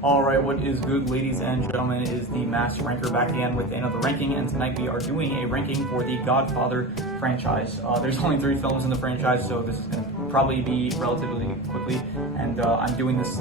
Alright, what is good, ladies and gentlemen? It is the Master Ranker back again with another ranking, and tonight we are doing a ranking for the Godfather franchise. There's only 3 films in the franchise, so this is going to probably be relatively quickly, and I'm doing this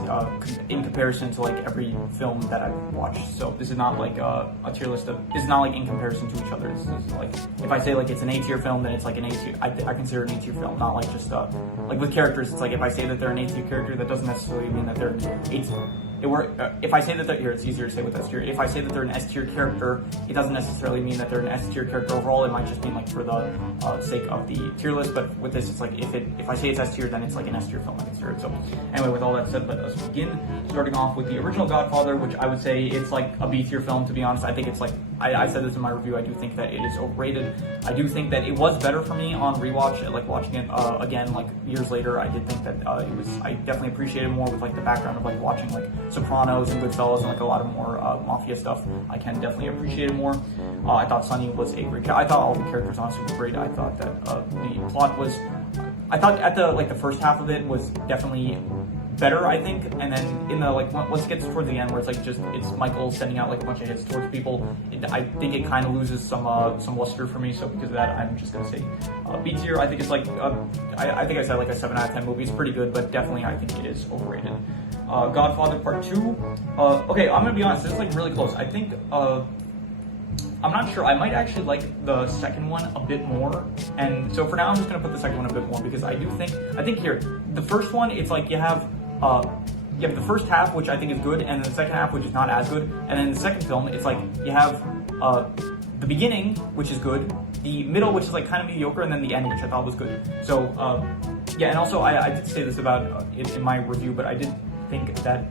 in comparison to like every film that I've watched. So this is not like a tier list of, this is not like in comparison to each other. This is like, if I say like it's an A tier film, then it's like an A tier, I consider it an A tier film, not like just, like with characters, it's like if I say that they're an A tier character, that doesn't necessarily mean that they're an A tier. If I say that they're here, it's easier to say with S tier. If I say that they're an S tier character, it doesn't necessarily mean that they're an S tier character overall. It might just mean like for the sake of the tier list. But with this, it's like if I say it's S tier, then it's like an S tier film. I consider it. So anyway, with all that said, let us begin. Starting off with the original Godfather, which I would say it's like a B tier film. To be honest, I think it's like I said this in my review. I do think that it is overrated. I do think that it was better for me on rewatch, like watching it again like years later. I did think that I definitely appreciated more with like the background of like watching like Sopranos and Goodfellas and like a lot of more mafia stuff. I can definitely appreciate it more. I thought Sonny was a great. I thought all the characters honestly were great. I thought that the plot was. I thought at the first half of it was definitely better, I think, and then in the like once it gets towards the end where it's like just it's Michael sending out like a bunch of hits towards people, I think it kind of loses some luster for me. So because of that, I'm just gonna say B tier. I think it's like I think I said like a 7 out of 10 movie. It's pretty good, but definitely I think it is overrated. Godfather Part 2. Okay, I'm gonna be honest. This is like really close. I think I'm not sure. I might actually like the second one a bit more, and so for now I'm just gonna put the second one a bit more because I think here the first one it's like you have the first half, which I think is good, and then the second half, which is not as good, and then the second film it's like you have the beginning, which is good, the middle, which is like kind of mediocre, and then the end, which I thought was good. So yeah, and also I did say this about it in my review, but I did think that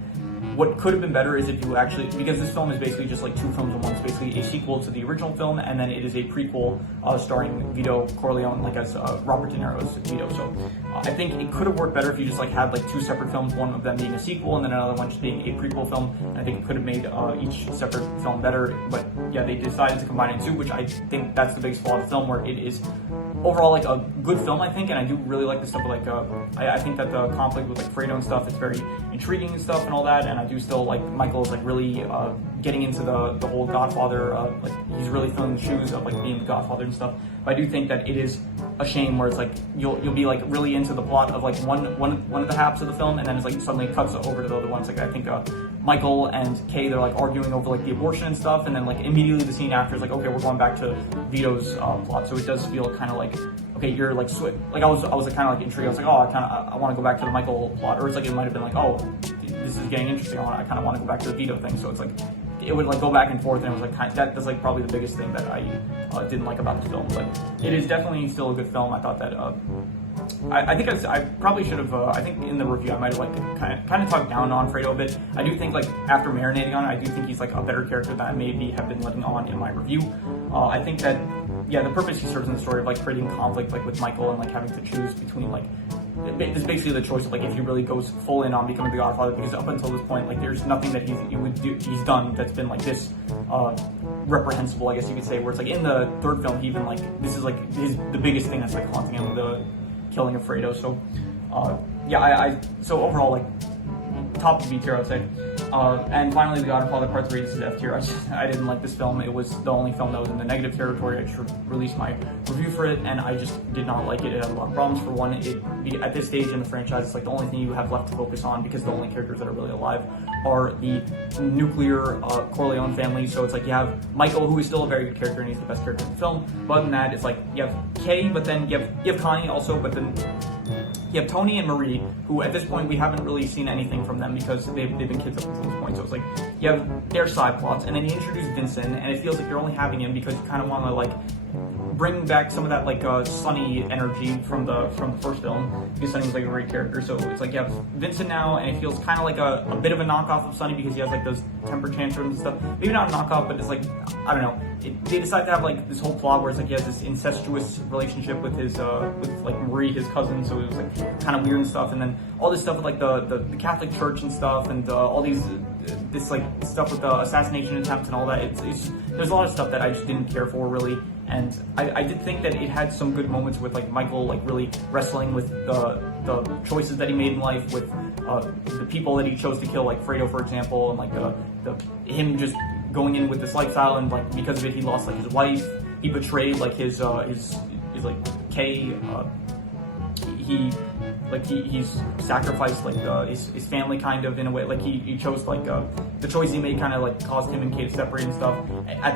what could have been better is if you actually, because this film is basically just like 2 films in one. It's basically a sequel to the original film, and then it is a prequel starring Vito Corleone, like as Robert De Niro's Vito. So I think it could have worked better if you just like had like 2 separate films, one of them being a sequel and then another one just being a prequel film. And I think it could have made each separate film better. But yeah, they decided to combine it in 2, which I think that's the biggest flaw of the film, where it is overall like a good film, I think, and I do really like the stuff with like I think that the conflict with like Fredo and stuff is very intriguing and stuff and all that, and I do still like Michael is like really getting into the whole Godfather, like he's really filling the shoes of like being the Godfather and stuff. But I do think that it is a shame where it's like you'll be like really into the plot of like one of the halves of the film, and then it's like suddenly cuts over to the other ones. Like I think Michael and Kay, they're like arguing over like the abortion and stuff, and then like immediately the scene after is like, okay, we're going back to Vito's plot. So it does feel kind of like, okay, you're like like I was kind of like intrigued. I was like, oh, I want to go back to the Michael plot, or it's like it might have been like, oh, this is getting interesting. I kind of want to go back to the Vito thing. So it's like it would like go back and forth, and it was like that's like probably the biggest thing that I didn't like about the film. But it is definitely still a good film. I thought that I think I probably should have. I think in the review I might have like kind of talked down on Fredo a bit. I do think like after marinating on it, I do think he's like a better character than I maybe have been letting on in my review. I think that yeah, the purpose he serves in the story of like creating conflict like with Michael and like having to choose between like. It's basically the choice of like if he really goes full in on becoming the Godfather, because up until this point like there's nothing that he's done that's been like this reprehensible, I guess you could say, where it's like in the third film he even like this is like the biggest thing that's like haunting him, the killing of Fredo. So yeah, so overall like top of B tier I would say. And finally, The Godfather Part 3, this is F tier. I didn't like this film. It was the only film that was in the negative territory. I just released my review for it, and I just did not like it. It had a lot of problems. For one, at this stage in the franchise, it's like the only thing you have left to focus on, because the only characters that are really alive are the nuclear Corleone family. So it's like you have Michael, who is still a very good character, and he's the best character in the film. But other than that, it's like you have Kay, but then you have Connie also, but then you have Tony and Marie, who at this point we haven't really seen anything from them because they've been kids up until this point. So it's like you have their side plots, and then you introduce Vincent, and it feels like you're only having him because you kind of want to like bring back some of that like Sonny energy from the first film, because Sonny was like a great character. So it's like you have Vincent now, and it feels kind of like a bit of a knockoff of Sonny because he has like those temper tantrums and stuff. Maybe not a knockoff, but it's like I don't know. They decide to have like this whole plot where it's like he has this incestuous relationship with his with like Marie, his cousin. So it was like kind of weird and stuff. And then all this stuff with like the Catholic Church and stuff, and all these this like stuff with the assassination attempt and all that. It's there's a lot of stuff that I just didn't care for really. And I I did think that it had some good moments with like Michael like really wrestling with the choices that he made in life, with the people that he chose to kill, like Fredo, for example, and like him just going in with this lifestyle, and like because of it he lost like his wife, he betrayed like his like Kay, he's sacrificed like his family kind of in a way, like he chose like the choice he made kind of like caused him and Kay to separate and stuff.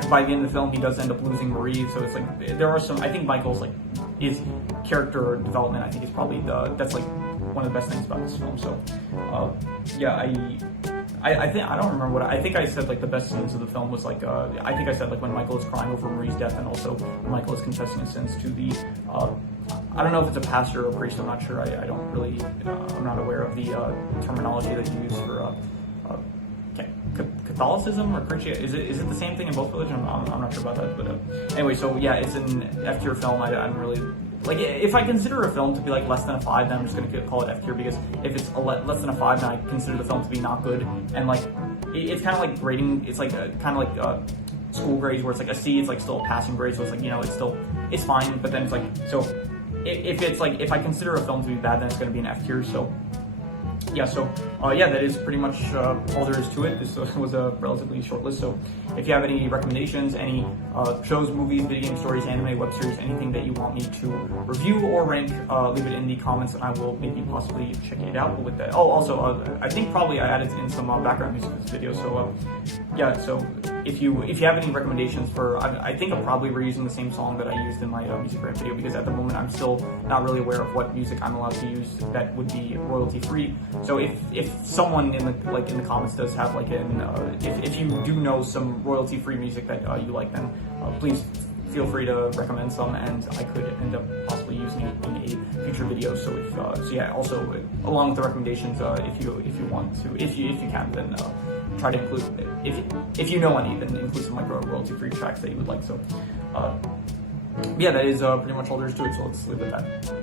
By the end of the film he does end up losing Marie, so it's like there are some, I think Michael's like his character development I think is probably that's like one of the best things about this film. So yeah, I think I don't remember what I think I said like the best scenes of the film was like I think I said like when Michael is crying over Marie's death, and also when Michael is confessing his sins to the I don't know if it's a pastor or a priest, I'm not sure. I don't really I'm not aware of the terminology that you use for Catholicism or Christianity. Is it the same thing in both religions? I'm not sure about that, but anyway, so yeah, it's an F tier film. I don't really like, if I consider a film to be like less than a 5, then I'm just gonna call it F tier, because if it's less than a 5, then I consider the film to be not good. And like it's kind of like grading. It's like kind of like school grades, where it's like a C, it's like still a passing grade, so it's like, you know, it's fine. But then it's like, so if it's like, if I consider a film to be bad, then it's gonna be an F tier. So yeah, so yeah, that is pretty much all there is to it. This was a relatively short list. So if you have any recommendations, any shows, movies, video game stories, anime, web series, anything that you want me to review or rank, leave it in the comments and I will maybe possibly check it out. But with that, oh, also I think probably I added in some background music to this video. So yeah, so if you have any recommendations for, I think I'm probably reusing the same song that I used in my music rant video, because at the moment I'm still not really aware of what music I'm allowed to use that would be royalty free. So if someone in the comments does have like if you do know some royalty free music that you like, then please feel free to recommend some, and I could end up possibly using it in a future video. So so yeah, also along with the recommendations, if you want to, if you can, then try to include, if you know any, then include some like royalty free tracks that you would like. So yeah, that is pretty much all there is to it. So let's leave it at that.